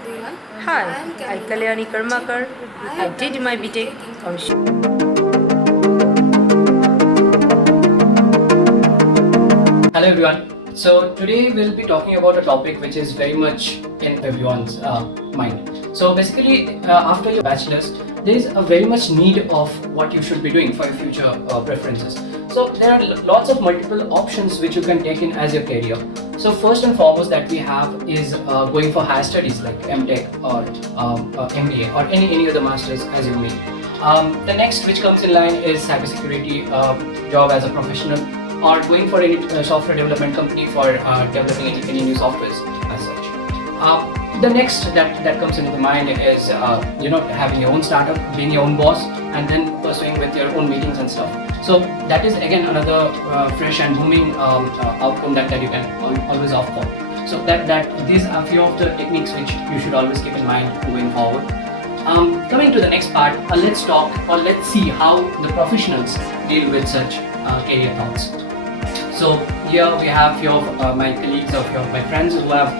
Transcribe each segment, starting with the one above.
everyone. Hi, I am I Camellia. Kalyani Karmakar. I I have did done my my btech btech in from Hello everyone. So today we'll be talking about a topic which is very much in everyone's mind. So basically, after your bachelor's, there is a very much need of what you should be doing for your future preferences. So there are lots of multiple options which you can take in as your career. So first and foremost that we have is going for higher studies like M.Tech or MBA or any other masters as you may. The next which comes in line is cybersecurity job as a professional or going for any software development company for developing any new softwares as such. The next that comes into the mind is having your own startup, being your own boss, and then pursuing with your own meetings and stuff. So that is again another fresh and booming outcome that you can always opt for. So that these are few of the techniques which you should always keep in mind going forward. Coming to the next part, let's talk or let's see how the professionals deal with such career thoughts. So here we have few of my colleagues or few of my friends who are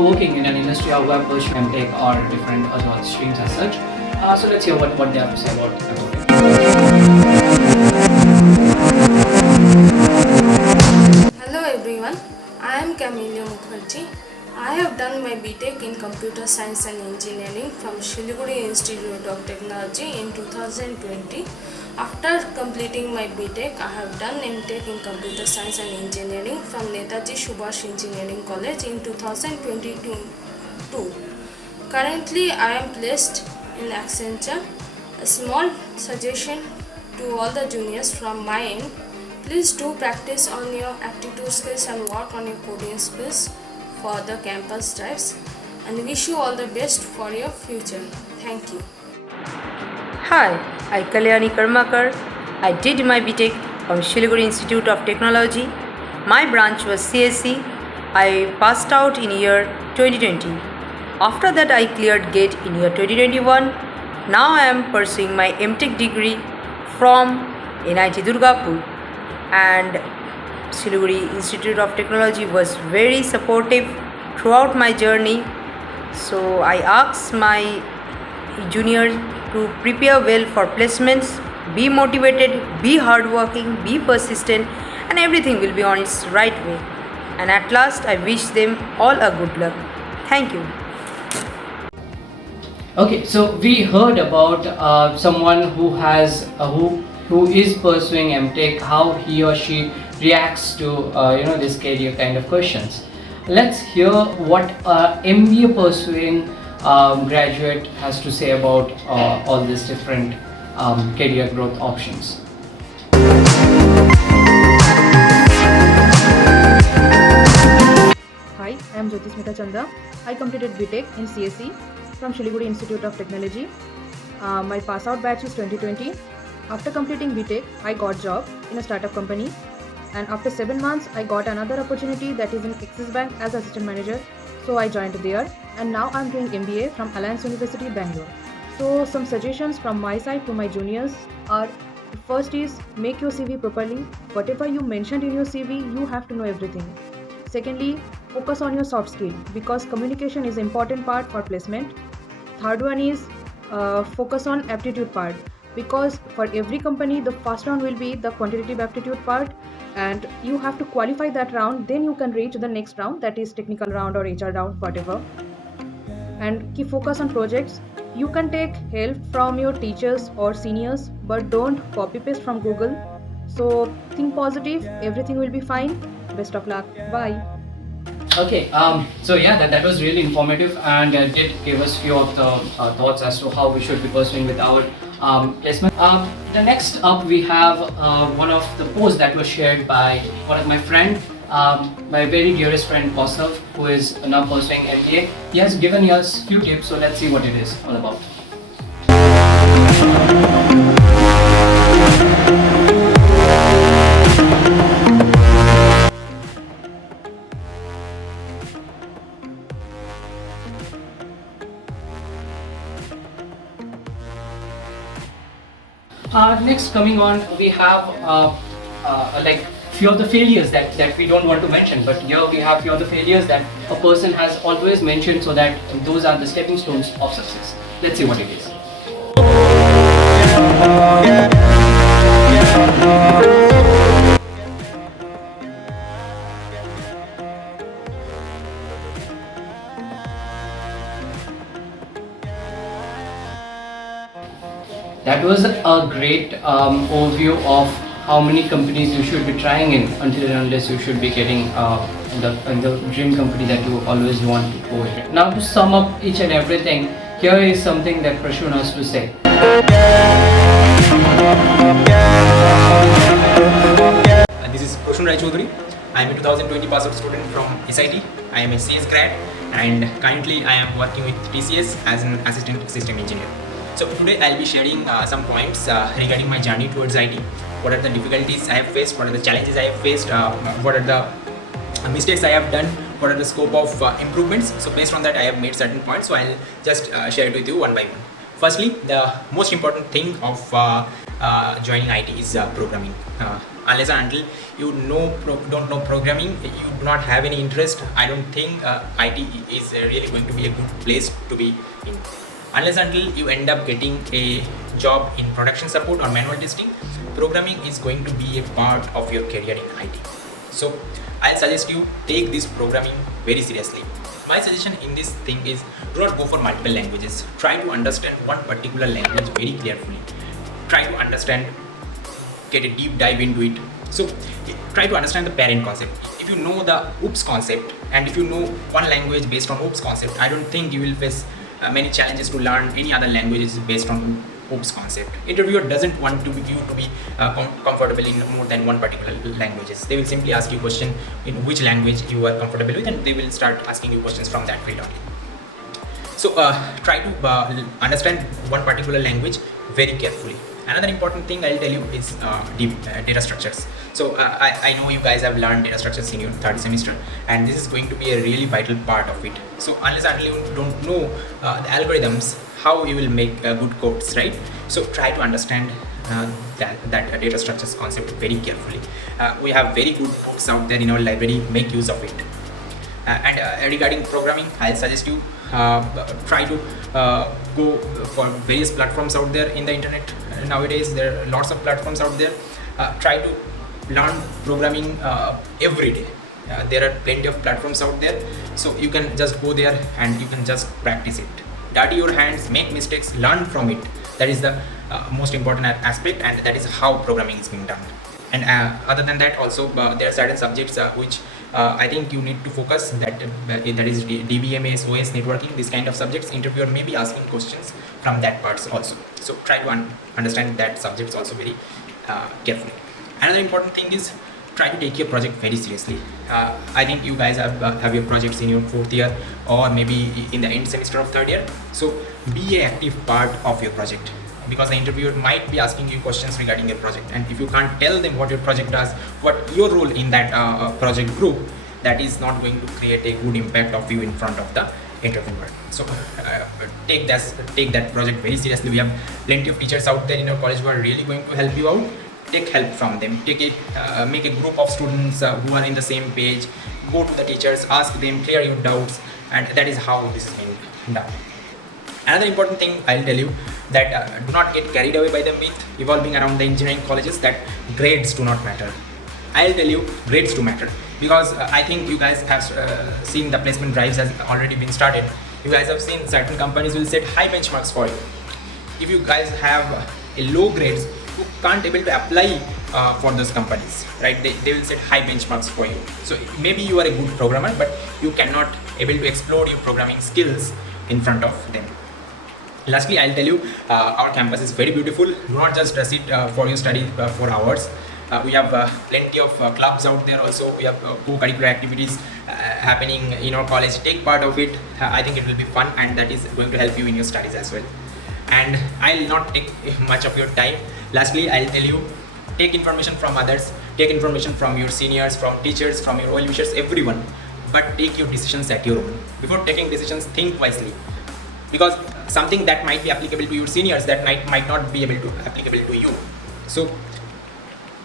working in an industry or who have pursued M.Tech or different other streams as such. So let's hear what they have to say about it. Hello everyone. I am Camellia Mukherjee. I have done my btech in Computer Science and Engineering from Siliguri Institute of Technology in 2020. After completing my btech, I have done M.Tech in Computer Science and Engineering from Netaji Subhash Engineering College in 2022. Currently, I am placed in Accenture. A small suggestion to all the juniors from my end: please do practice on your aptitude skills and work on your coding skills for the campus drives, and wish you all the best for your future. Thank you. Hi, I Kalyani Karmakar. I did my btech from Siliguri Institute of Technology. My branch was CSC. I passed out in year 2020. After that, I cleared GATE in year 2021. Now I am pursuing my M.Tech degree from NIT Durgapur, and Siliguri Institute of Technology was very supportive throughout my journey. So I asked my juniors to prepare well for placements, be motivated, be hardworking, be persistent, and everything will be on its right way. And at last, I wish them all a good luck. Thank you. Okay, so we heard about someone who has who is pursuing M.Tech, how he or she reacts to this career kind of questions. Let's hear what MBA pursuing graduate has to say about all these different career growth options. Hi, I am Jyotismita Chanda. I completed btech in CSE from Siliguri Institute of Technology. My pass out batch is 2020. After completing btech, I got job in a startup company, and after 7 months, I got another opportunity that is in Axis Bank as assistant manager. So I joined there, and now I'm doing MBA from Alliance University, Bangalore. So some suggestions from my side to my juniors are: first is make your CV properly. Whatever you mentioned in your CV, you have to know everything. Secondly, focus on your soft skill because communication is an important part for placement. Third one is focus on aptitude part because for every company the first round will be the quantitative aptitude part, and you have to qualify that round, then you can reach the next round, that is technical round or HR round, whatever. And keep focus on projects. You can take help from your teachers or seniors, but don't copy paste from Google. So think positive, everything will be fine. Best of luck. Bye. Okay, so yeah, that was really informative and did give us few of the thoughts as to how we should be pursuing with our placement. The next up we have one of the posts that was shared by one of my friend, my very dearest friend Kaustav, who is now pursuing MBA. He has given us few tips, so let's see what it is all about. Next coming on, we have like few of the failures that we don't want to mention, but here we have few of the failures that a person has always mentioned, so that those are the stepping stones of success. Let's see what it is. That was a great overview of how many companies you should be trying in until and unless you should be getting the dream company that you always want to go in. Now to sum up each and everything, here is something that Prasun has to say. This is Chowdhury. I am a 2020 pass out student from SIT. I am a CS grad and currently I am working with TCS as an assistant system engineer. So today I'll be sharing some points regarding my journey towards IT. What are the difficulties I have faced, what are the challenges I have faced, what are the mistakes I have done, what are the scope of improvements. So based on that I have made certain points, so I'll just share it with you one by one. Firstly, the most important thing of joining IT is programming. Unless and until you don't know programming, you do not have any interest, I don't think IT is really going to be a good place to be in. Unless until you end up getting a job in production support or manual testing, programming is going to be a part of your career in IT. So I'll suggest you take this programming very seriously. My suggestion in this thing is, do not go for multiple languages. Try to understand one particular language very carefully. Try to understand, get a deep dive into it. So try to understand the parent concept. If you know the OOPS concept and if you know one language based on OOPS concept, I don't think you will face many challenges to learn any other languages based on OOPS concept. Interviewer doesn't want you to be comfortable in more than one particular languages. They will simply ask you question in which language you are comfortable with, and they will start asking you questions from that field only. So try to understand one particular language very carefully. Another important thing I'll tell you is data structures. So I know you guys have learned data structures in your third semester, and this is going to be a really vital part of it. So unless until you don't know the algorithms, how you will make good codes, right? So try to understand that data structures concept very carefully. We have very good books out there in our library. Make use of it. And regarding programming, I'll suggest you try to go for various platforms out there in the internet. Nowadays there are lots of platforms out there. Try to learn programming every day. There are plenty of platforms out there, so you can just go there and you can just practice it. Dirty your hands, make mistakes, learn from it. That is the most important aspect, and that is how programming is being done. And other than that, also there are certain subjects which I think you need to focus. That is DBMS, OS, networking. These kind of subjects, interviewer may be asking questions from that parts also. So try to understand that subjects also very carefully. Another important thing is try to take your project very seriously. I think you guys have your projects in your fourth year or maybe in the end semester of third year. So be an active part of your project, because the interviewer might be asking you questions regarding your project, and if you can't tell them what your project does, what your role in that project group, that is not going to create a good impact of you in front of the interviewer. So take that project very seriously. We have plenty of teachers out there in our college who are really going to help you out. Take help from them. Make a group of students who are in the same page. Go to the teachers, ask them, clear your doubts, and that is how this is being done. Another important thing I'll tell you, that do not get carried away by the myth evolving around the engineering colleges that grades do not matter. I'll tell you, grades do matter, because I think you guys have seen the placement drives has already been started. You guys have seen certain companies will set high benchmarks for you. If you guys have a low grades, you can't able to apply for those companies, right? They will set high benchmarks for you. So maybe you are a good programmer, but you cannot able to explore your programming skills in front of them. Lastly, I'll tell you, our campus is very beautiful. Do not just sit for your study for hours. We have plenty of clubs out there also. We have co-curricular activities happening in our college. Take part of it. I think it will be fun, and that is going to help you in your studies as well. And I'll not take much of your time. Lastly, I'll tell you, take information from others. Take information from your seniors, from teachers, from your well-wishers, everyone. But take your decisions at your own. Before taking decisions, think wisely. Because something that might be applicable to your seniors, that might not be able to applicable to you. So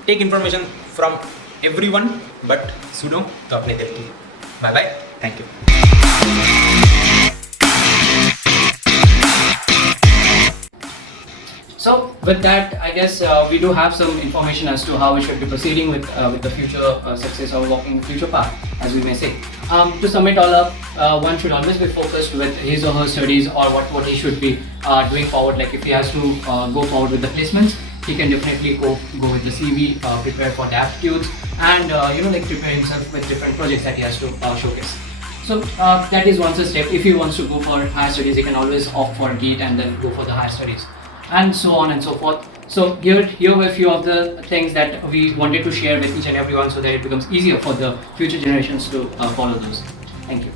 take information from everyone, but suno to apne dil ki. Bye bye. Thank you. So with that, I guess we do have some information as to how we should be proceeding with the future success or walking the future path, as we may say. To sum it all up, one should always be focused with his or her studies or what he should be doing forward. Like if he has to go forward with the placements, he can definitely go with the CV, prepare for the aptitudes, and like prepare himself with different projects that he has to showcase. So that is one step. If he wants to go for higher studies, he can always opt for GATE and then go for the higher studies, and so on and so forth. So here were a few of the things that we wanted to share with each and everyone so that it becomes easier for the future generations to follow those. Thank you.